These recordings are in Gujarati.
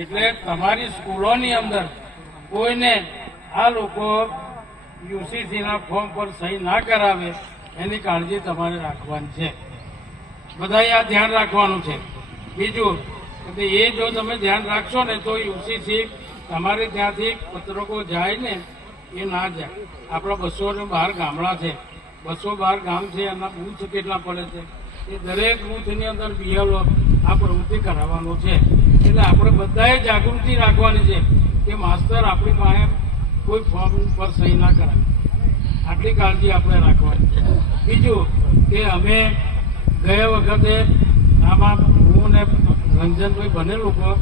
એટલે તમારી સ્કૂલોની અંદર કોઈને આ લોકો યુસીસીના ફોર્મ પર સહી ના કરાવે, એની કાળજી તમારે રાખવાની છે. બધાએ આ ધ્યાન રાખવાનું છે. બીજું એ જો તમે ધ્યાન રાખશો ને તો યુસીસી તમારે ત્યાંથી પત્રકો જાય ને એ ના જાય. આપણા બસો ને બાર ગામડા છે. બસો બાર ગામ છે એના બૂથ કેટલા પડે છે? એ દરેક બૂથની અંદર બીએલઓ આ પ્રવૃત્તિ કરાવવાનો છે. એટલે આપણે બધાએ જાગૃતિ રાખવાની છે કે માસ્તર આપણી પાસે કોઈ ફોર્મ પર સહી ના કરાવે. આટલી કાળજી આપણે રાખવાની. બીજું કે અમે ગયા વખતે આમાં હું ને રંજનભાઈ બંને લોકો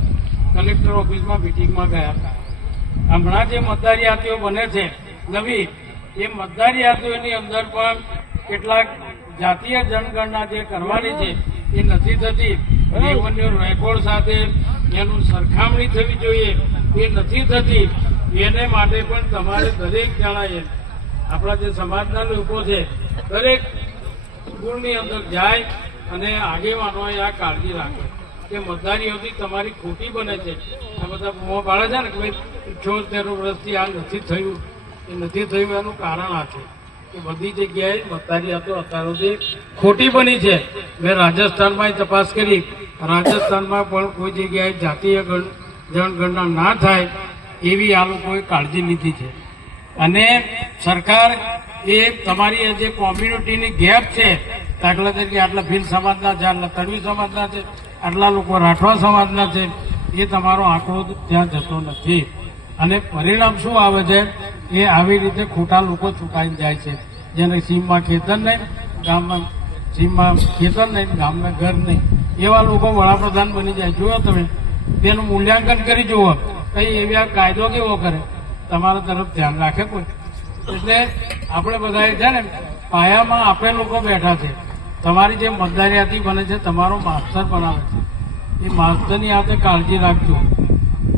કલેક્ટર ઓફિસમાં મિટિંગમાં ગયા. હતા હમણાં જે મતદાર યાદીઓ બને છે, નવી, એ મતદાર યાદીઓની અંદર પણ કેટલાક જાતીય જનગણના જે કરવાની છે, એ નથી થતી. રેવન્યુ રેકોર્ડ સાથે એનું સરખામણી થવી જોઈએ. એ નથી થતી. એને માટે પણ તમારે દરેક જણાએ આપણા જે સમાજના લોકો છે, દરેક સ્કૂલની અંદર જાય અને આગેવાનોએ આ કાળજી રાખે કે મતદારીઓથી તમારી ખોટી બને છે. આ બધા મોં પાડે છે ને કે ભાઈ ઇઠ્યોતેર વર્ષથી આ નથી થયું. એ નથી થયું એનું કારણ આ છે કે બધી જગ્યાએ મતદારી હતો અત્યાર સુધી ખોટી બની છે. મેં રાજસ્થાનમાં તપાસ કરી. રાજસ્થાનમાં પણ કોઈ જગ્યાએ જાતીય ગણ, જનગણના ના થાય એવી આ લોકોએ કાળજી લીધી છે. અને સરકાર એ તમારી જે કોમ્યુનિટીની ગેપ છે, દાખલા તરીકે આટલા ભીલ સમાજના છે, આટલા તડવી સમાજના છે, આટલા લોકો રાઠવા સમાજના છે, એ તમારો આંકડો ત્યાં જતો નથી. અને પરિણામ શું આવે છે? એ આવી રીતે ખોટા લોકો ચૂકાઈને જાય છે. જેને સીમમાં ખેતર નહીં, ગામમાં સીમમાં ખેતર નહીં ગામમાં ઘર નહીં. એવા લોકો વડાપ્રધાન બની જાય. જુઓ તમે, તેનું મૂલ્યાંકન કરી જુઓ. કઈ એવી કાયદો કેવો કરે? તમારા તરફ ધ્યાન રાખે કોઈ? એટલે આપણે બધાએ છે ને, પાયામાં આપણે લોકો બેઠા છે. તમારી જે મતદારિયાથી બને છે, તમારો માસ્તર બનાવે છે. એ માસ્તરની આપણે કાળજી રાખજો.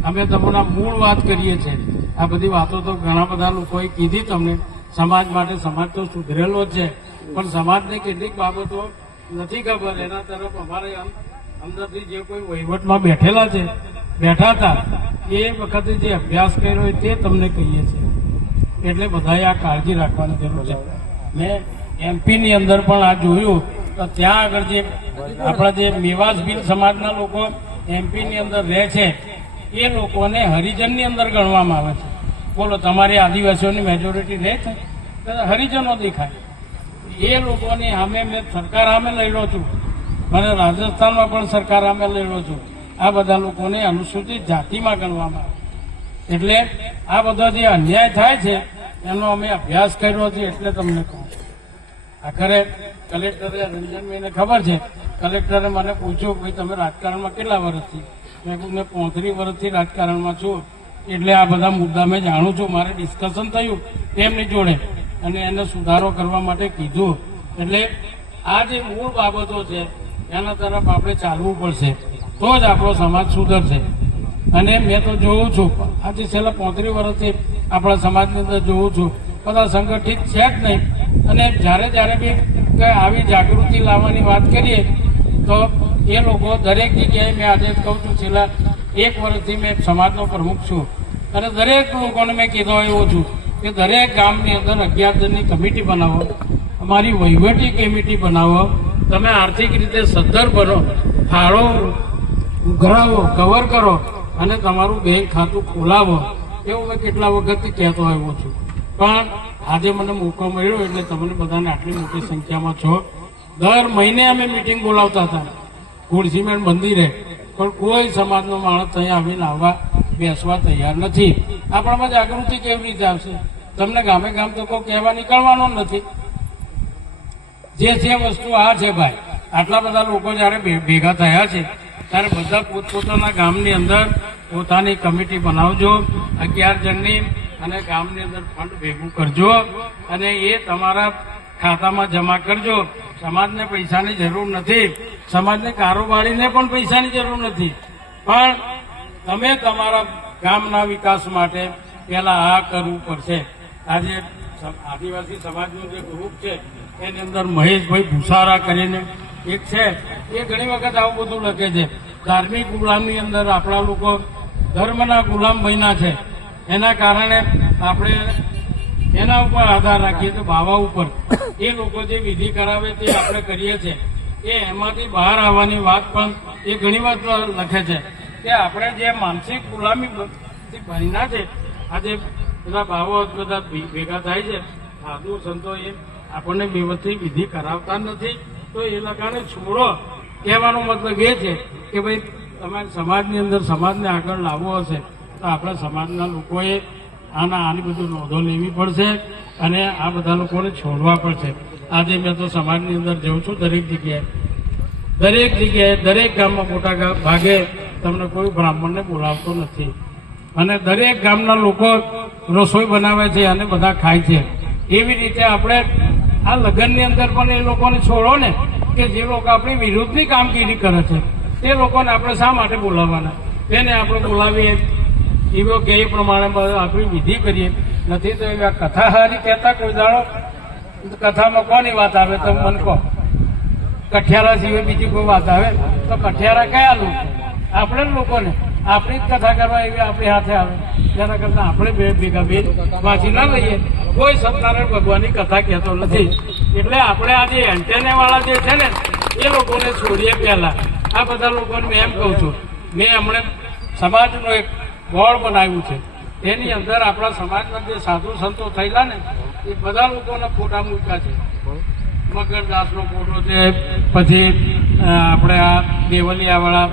અમે તમને મૂળ વાત કરીએ છીએ. આ બધી વાતો તો ઘણા બધા લોકોએ કીધી તમને. સમાજ માટે સમાજ તો સુધરેલો જ છે. પણ સમાજને કેટલીક બાબતો નથી ખબર, એના તરફ અમારે અંદરથી જે કોઈ વહીવટમાં બેઠેલા છે, બેઠા હતા, એ વખતે જે અભ્યાસ કર્યો હોય તે તમને કહીએ છીએ. એટલે બધાએ આ કાળજી રાખવાની જરૂર છે. મેં એમપીની અંદર પણ આ જોયું, તો ત્યાં આગળ જે આપણા જે મેવાસ સમાજના લોકો એમપીની અંદર રહે છે, એ લોકોને હરિજનની અંદર ગણવામાં આવે છે. બોલો, તમારી આદિવાસીઓની મેજોરિટી રહે છે? હરિજનો દેખાય. એ લોકોની સામે મેં સરકાર સામે લડ્યો છું. મને રાજસ્થાનમાં પણ સરકાર સામે લડ્યો છું. આ બધા લોકોને અનુસૂચિત જાતિમાં ગણવામાં આવે. એટલે આ બધો જે અન્યાય થાય છે, એનો અમે અભ્યાસ કર્યો છે એટલે તમને કહું આખરે કલેક્ટરે રંજનભાઈને ખબર છે, કલેક્ટરે મને પૂછ્યું, ભાઈ, તમે રાજકારણમાં કેટલા વર્ષથી? મેં કહું મેં પોત્રીસ વર્ષથી રાજકારણમાં છું. એટલે આ બધા મુદ્દા મેં જાણું છું. મારે ડિસ્કશન થયું. તેમની જોડે અને એને સુધારો કરવા માટે કીધું. એટલે આ જે મૂળ બાબતો છે, એના તરફ આપણે ચાલવું પડશે. તો જ આપણો સમાજ સુધરશે. અને મેં તો જોઉં છું, આજે છેલ્લા પોત્રીસ વર્ષથી આપણા સમાજની અંદર જોઉં છું. બધા સંગઠિત છે જ નહીં. અને જ્યારે જ્યારે બી કંઈ આવી જાગૃતિ લાવવાની વાત કરીએ, તો એ લોકો દરેક જગ્યાએ મેં આજે કહું છું, છેલ્લા એક વર્ષથી મેં સમાજનો પ્રમુખ છું. અને દરેક લોકોને મેં કીધો એવું છું. કે દરેક ગામની અંદર અગિયાર જણની કમિટી બનાવો, અમારી વહીવટી કમિટી બનાવો, તમે આર્થિક રીતે સદ્ધર બનો, ફાળો ઉઘરાવો કવર કરો અને તમારું બેંક ખાતું ખોલાવો. એવું મેં કેટલા વખતથી કહેતો આવ્યો છું. પણ આજે મને મોકો મળ્યો એટલે તમને બધાને આટલી મોટી સંખ્યામાં છો. દર મહિને અમે મિટિંગ બોલાવતા હતા. ગુણસીમેન મંદિરે પણ કોઈ સમાજનો માણસ ત્યાં આવીને આવવા બેસવા તૈયાર નથી. આપણામાં જાગૃતિ કેવી રીતે આવશે? તમને ગામે ગામ તો કોઈ કહેવા નીકળવાનો નથી. જે છે વસ્તુ આ છે ભાઈ, આટલા બધા લોકો જ્યારે ભેગા થયા છે, ત્યારે બધા પોતપોતાના ગામની અંદર પોતાની કમિટી બનાવજો, અગિયાર જણની અને ગામની અંદર ફંડ ભેગું કરજો અને એ તમારા ખાતામાં જમા કરજો. સમાજને પૈસાની જરૂર નથી. સમાજને કારોબારીને પણ પૈસાની જરૂર નથી. પણ તમે તમારા ગામના વિકાસ માટે પહેલા આ કરવું પડશે. આજે આદિવાસી સમાજનું જે ગ્રુપ છે, એની અંદર મહેશભાઈ ભૂસારા કરીને એક છે. એ ઘણી વખત આવું બધું લખે છે. ધાર્મિક ગુલામની અંદર આપણા લોકો ધર્મના ગુલામ બન્યા છે. એના કારણે આપણે એના ઉપર આધાર રાખીએ તો બાવા ઉપર. એ લોકો જે વિધિ કરાવે તે આપણે કરીએ છીએ. એ એમાંથી બહાર આવવાની વાત પણ એ ઘણી વાર લખે છે કે આપણે જે માનસિક ગુલામી બન્યા છે, આજે બધા ભાવો બધા ભેગા થાય છે. સાધુ સંતો એ આપણને વ્યવસ્થિત વિધિ કરાવતા નથી. તો એ લગાને છોડો. કહેવાનો મતલબ એ છે કે ભાઈ તમારે સમાજની અંદર સમાજને આગળ લાવવો હશે, તો આપણા સમાજના લોકોએ આના આની બધું નોંધો લેવી પડશે અને આ બધા લોકોને છોડવા પડશે. આજે મેં તો સમાજની અંદર જઉં છું દરેક જગ્યાએ. દરેક જગ્યાએ, દરેક ગામમાં મોટા ભાગે તમને કોઈ બ્રાહ્મણને બોલાવતો નથી. અને દરેક ગામના લોકો રસોઈ બનાવે છે અને બધા ખાય છે. એવી રીતે આપણે આ લગ્નની અંદર પણ એ લોકોને છોડો ને કે જે લોકો આપણી વિરુદ્ધની કામગીરી કરે છે, તે લોકોને આપણે શા માટે બોલાવવાના? તેને આપણે બોલાવીએ, એવો કે એ પ્રમાણે આપણી વિધિ કરીએ. નથી તો એવા કથા હારી કહેતા કોઈ દાડો, કથામાં કોની વાત આવે તો મને કહો. કઠિયારા સિવાય બીજી કોઈ વાત આવે તો કઠિયારા કયા લોકો આપણે લોકોને. આપણી જ કથા કરવા એવી આપણી હાથે આવે. તેના કરતા આપણે બે ભેગા બે વાંચી ના લઈએ. કોઈ સત્યનારાયણ ભગવાનની કથા કહેતો નથી. એટલે આપણે આ જે એન્ટેને વાળા જે છે ને, એ લોકોને છોડીએ પહેલા. આ બધા લોકોને મેં એમ કહું છું, મેં હમણે સમાજનો એક બોર્ડ બનાવ્યું છે. એની અંદર આપણા સમાજના જે સાધુ સંતો થયેલા ને, એ બધા લોકોના ફોટા મૂક્યા છે. મગરદાસનો ફોટો છે, પછી આપણે આ દેવલિયાવાળા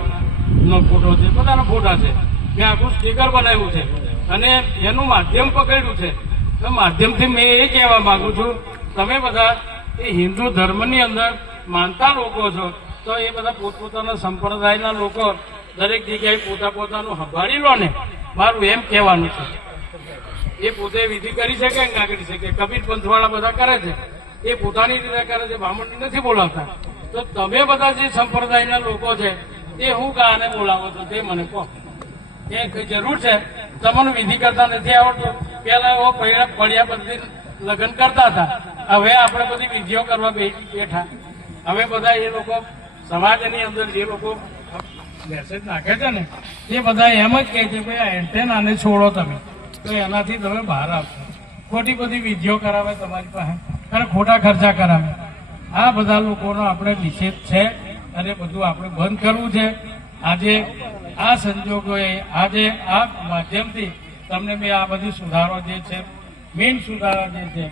ફોટો છે બધાના ફોટા છે. મેં આખું સ્ટીકર બનાવ્યું છે. અને એનું માધ્યમ પકડ્યું છે. તો માધ્યમથી મેં એ કહેવા માંગુ છું, તમે બધા એ હિન્દુ ધર્મની અંદર માનતા લોકો છો, તો એ બધા પોતપોતાના સંપ્રદાયના લોકો દરેક જગ્યાએ પોતા પોતાનું સંભાળી લો ને. મારું એમ કહેવાનું છે. એ પોતે વિધિ કરી શકે ના કરી શકે, કબીર પંથવાળા બધા કરે છે. એ પોતાની રીતે કરે છે, બ્રાહ્મણને નથી બોલાવતા. તો તમે બધા જે સંપ્રદાયના લોકો છે એ હું ગાને બોલાવો છો, તે મને કહો. એ જરૂર છે, તમને વિધિ કરતા નથી આવડતું? પેલા એવો પડ્યા પડ્યા બધી લગ્ન કરતા હતા. હવે આપણે બધી વિધિઓ કરવા બેઠા. હવે બધા એ લોકો સમાજની અંદર જે લોકો મેસેજ નાખે છે ને, એ બધા એમ જ કહે છે કે આ એન્ટેનાને છોડો તમે. તો એનાથી તમે બહાર આવશો. ખોટી બધી વિધિઓ કરાવે તમારી પાસે. અને ખોટા ખર્ચા કરાવે. આ બધા લોકોનો આપણે નિષેધ છે. અને બધું આપણે બંધ કરવું છે. આજે આ સંજોગોએ આજે આ માધ્યમથી તમને મેં આ બધી સુધારો જે છે, મેઇન સુધારા જે છે,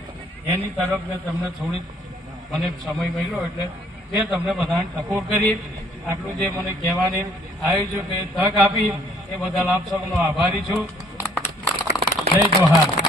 એની તરફ મેં તમને થોડી મને સમય મળ્યો એટલે તે તમને બધાને ટકોર કરી, આટલું જે મને કહેવાની આયોજકે તક આપી, એ બદલ આપ સૌનો આભારી છું. જય જોહાર.